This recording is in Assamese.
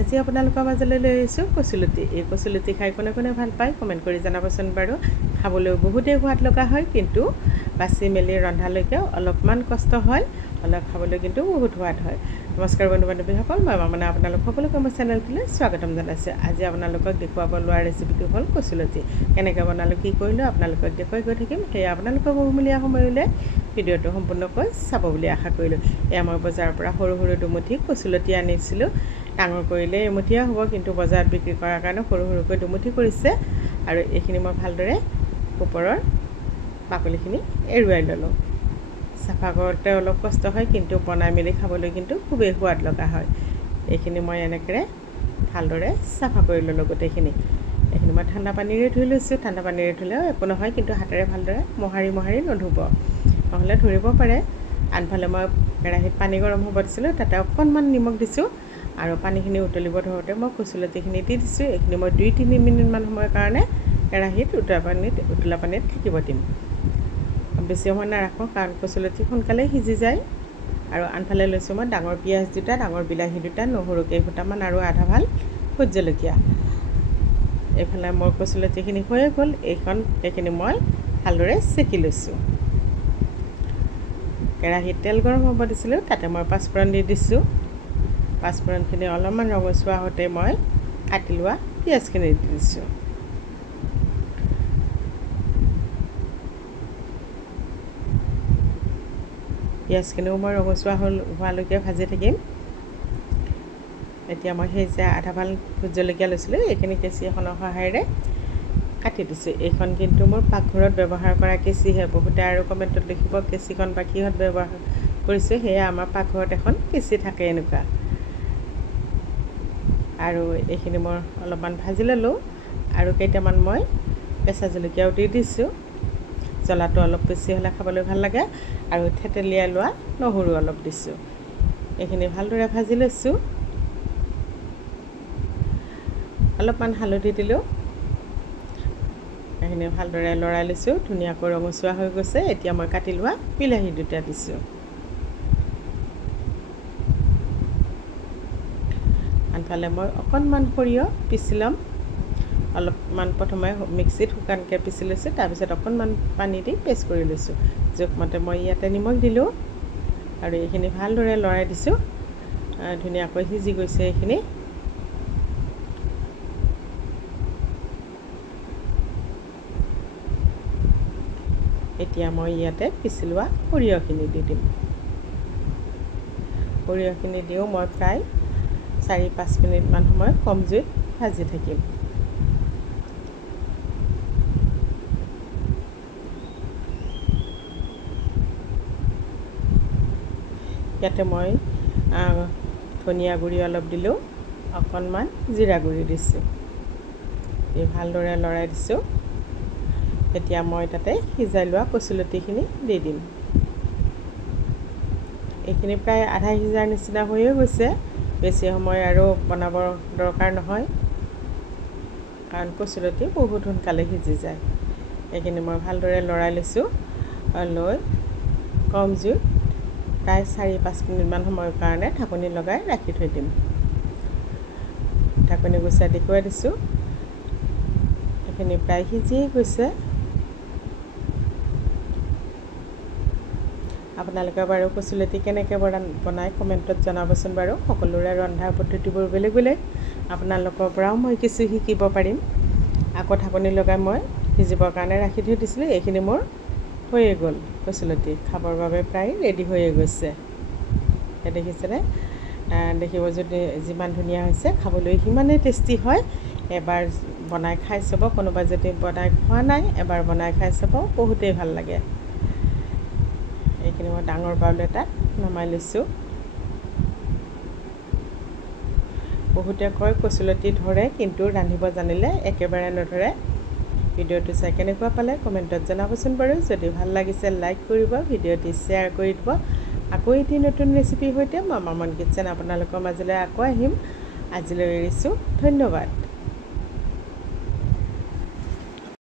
আজি আপোনালোকৰ মাজলৈ লৈ আহিছোঁ কচুলতি। এই কচুলতি খাই কোনে কোনে ভাল পায় কমেণ্ট কৰি জনাবচোন বাৰু। খাবলৈ বহুতেই সোৱাদ লগা হয়, কিন্তু বাছি মেলি ৰন্ধালৈকে অলপমান কষ্ট হয়, অলপ খাবলৈ কিন্তু বহুত সোৱাদ হয়। নমস্কাৰ বন্ধু বান্ধৱীসকল, মই মামনা আপোনালোক সকলোকে মোৰ চেনেলটোলৈ স্বাগতম জনাইছোঁ। আজি আপোনালোকক দেখুৱাব লোৱা ৰেচিপিটো হ'ল কচুলতি। কেনেকৈ বনালোঁ, কি কৰিলোঁ আপোনালোকক দেখুৱাই গৈ থাকিম। সেয়া আপোনালোকৰ বহুমূলীয়া সময় উলিয়াই ভিডিঅ'টো সম্পূৰ্ণকৈ চাব বুলি আশা কৰিলোঁ। এয়া মই বজাৰৰ পৰা সৰু সৰু দুমুঠি কচুলতি আনিছিলোঁ। ডাঙৰ কৰিলে এমুঠীয়া হ'ব, কিন্তু বজাৰত বিক্ৰী কৰাৰ কাৰণে সৰু সৰুকৈ দুমুঠি কৰিছে। আৰু এইখিনি মই ভালদৰে ওপৰৰ বাকলিখিনি এৰুৱাই ল'লোঁ। চাফা কৰোঁতে অলপ কষ্ট হয়, কিন্তু বনাই মেলি খাবলৈ কিন্তু খুবেই সোৱাদ লগা হয়। এইখিনি মই এনেকৈ ভালদৰে চাফা কৰি ল'লোঁ গোটেইখিনি। এইখিনি মই ঠাণ্ডা পানীৰে ধুই লৈছোঁ। ঠাণ্ডা পানীৰে ধুলেও একো নহয়, কিন্তু হাতেৰে ভালদৰে মোহাৰি মোহাৰি নুধুব, নহ'লে ধৰিব পাৰে। আনফালে মই কেৰাহীত পানী গৰম হ'ব দিছিলোঁ, তাতে অকণমান নিমখ দিছোঁ। আৰু পানীখিনি উতলিব ধৰোঁতে মই কচুলতিখিনি দি দিছোঁ। এইখিনি মই 2-3 মিনিটমান সময়ৰ কাৰণে কেৰাহীত উতলা পানীত থাকিব দিম। বেছি সময় নাৰাখোঁ, কাৰণ কচুলতি সোনকালেই সিজি যায়। আৰু আনফালে লৈছোঁ মই ডাঙৰ পিঁয়াজ দুটা, ডাঙৰ বিলাহী দুটা, নহৰু কেইফুটামান আৰু আধা ভাল ভোট জলকীয়া। এইফালে মোৰ কচুলতিখিনি হৈয়ে গ'ল। এইখিনি মই ভালদৰে চেকি লৈছোঁ। কেৰাহীত তেল গৰম হ'ব দিছিলোঁ, তাতে মই পাঁচফোৰণ দি দিছোঁ। পাঁচফোৰণখিনি অলপমান ৰঙচুৱা হওঁতে মই কাটি লোৱা পিঁয়াজখিনি দি দিছোঁ। পিঁয়াজখিনিও মই ৰঙচুৱা হোৱালৈকে ভাজি থাকিম। এতিয়া মই সেই যে আধা ভাল ভোট জলকীয়া লৈছিলোঁ, এইখিনি কেঁচি এখনৰ সহায়েৰে কাটি দিছোঁ। এইখন কিন্তু মোৰ পাকঘৰত ব্যৱহাৰ কৰা কেঁচিহে। বহুতে আৰু কমেণ্টত লিখিব কেঁচিখন বা কিহত ব্যৱহাৰ কৰিছোঁ। সেয়া আমাৰ পাকঘৰত এখন কেঁচি থাকে এনেকুৱা। আৰু এইখিনি মই অলপমান ভাজি ল'লোঁ। আৰু কেইটামান মই কেঁচা জলকীয়াও দি দিছোঁ। জ্বলাটো অলপ বেছি হ'লে খাবলৈ ভাল লাগে। আৰু থেতেলিয়াই লোৱা নহৰু অলপ দিছোঁ। এইখিনি ভালদৰে ভাজি লৈছোঁ। অলপমান হালধি দিলোঁ। এইখিনি ভালদৰে লৰাই লৈছোঁ। ধুনীয়াকৈ ৰঙচুৱা হৈ গৈছে। এতিয়া মই কাটি লোৱা বিলাহী দুটা দিছোঁ। আনফালে মই অকণমান সৰিয়হ পিচি ল'ম। অলপমান প্ৰথমে মিক্সিত শুকানকৈ পিচি লৈছোঁ, তাৰপিছত অকণমান পানী দি পেষ্ট কৰি লৈছোঁ। জোখমতে মই ইয়াতে নিমখ দিলোঁ। আৰু এইখিনি ভালদৰে লৰাই দিছোঁ। ধুনীয়াকৈ সিজি গৈছে এইখিনি। এতিয়া মই ইয়াতে পিচি লোৱা সৰিয়হখিনি দি দিম। সৰিয়হখিনি দিও মই প্ৰায় 4-5 মিনিটমান সময় কম জুইত ভাজি থাকিম। ইয়াতে মই ধনিয়া গুড়ি অলপ দিলোঁ, অকণমান জিৰা গুড়ি দিছোঁ। এই ভালদৰে লৰাই দিছোঁ। এতিয়া মই তাতে সিজাই লোৱা কচুলতিখিনি দি দিম। এইখিনি প্ৰায় আধা সিজাৰ নিচিনা হৈয়ে গৈছে। বেছি সময় আৰু বনাবৰ দৰকাৰ নহয়, কাৰণ কচুলতি বহুত সোনকালে সিজি যায়। এইখিনি মই ভালদৰে লৰাই লৈছোঁ। লৈ কম জুইত প্ৰায় 4-5 মিনিটমান সময়ৰ কাৰণে ঢাকনি লগাই ৰাখি থৈ দিম। ঢাকনি গুচাই দেখুৱাই দিছোঁ। এইখিনি প্ৰায় সিজিয়ে গৈছে। আপোনালোকে বাৰু কচুলতি কেনেকৈ বনাই কমেণ্টত জনাবচোন বাৰু। সকলোৰে ৰন্ধাৰ পদ্ধতিবোৰ বেলেগ বেলেগ। আপোনালোকৰ পৰাও মই কিছু শিকিব পাৰিম। আকৌ ঢাকনি লগাই মই সিজিবৰ কাৰণে ৰাখি থৈ দিছিলোঁ। এইখিনি মোৰ হৈয়ে গ'ল। কচুলতি খাবৰ বাবে প্ৰায় ৰেডি হৈয়ে গৈছে। দেখিছেনে? দেখিব যদি যিমান ধুনীয়া হৈছে, খাবলৈ সিমানেই টেষ্টি হয়। এবাৰ বনাই খাই চাব। কোনোবা যদি বনাই খোৱা নাই, এবাৰ বনাই খাই চাব, বহুতেই ভাল লাগে। এইখিনি মই ডাঙৰ বাউল এটাত নমাই লৈছোঁ। বহুতে কয় কচুলতি ধৰে, কিন্তু ৰান্ধিব জানিলে একেবাৰে নধৰে। ভিডিঅ'টো চাই কেনেকুৱা পালে কমেণ্টত জনাবচোন বাৰু। যদি ভাল লাগিছে লাইক কৰিব, ভিডিঅ'টি শ্বেয়াৰ কৰি দিব। আকৌ এটি নতুন ৰেচিপিৰ সৈতে মই মামন কিটচেন আপোনালোকৰ মাজলৈ আকৌ আহিম। আজিলৈ এৰিছোঁ। ধন্যবাদ।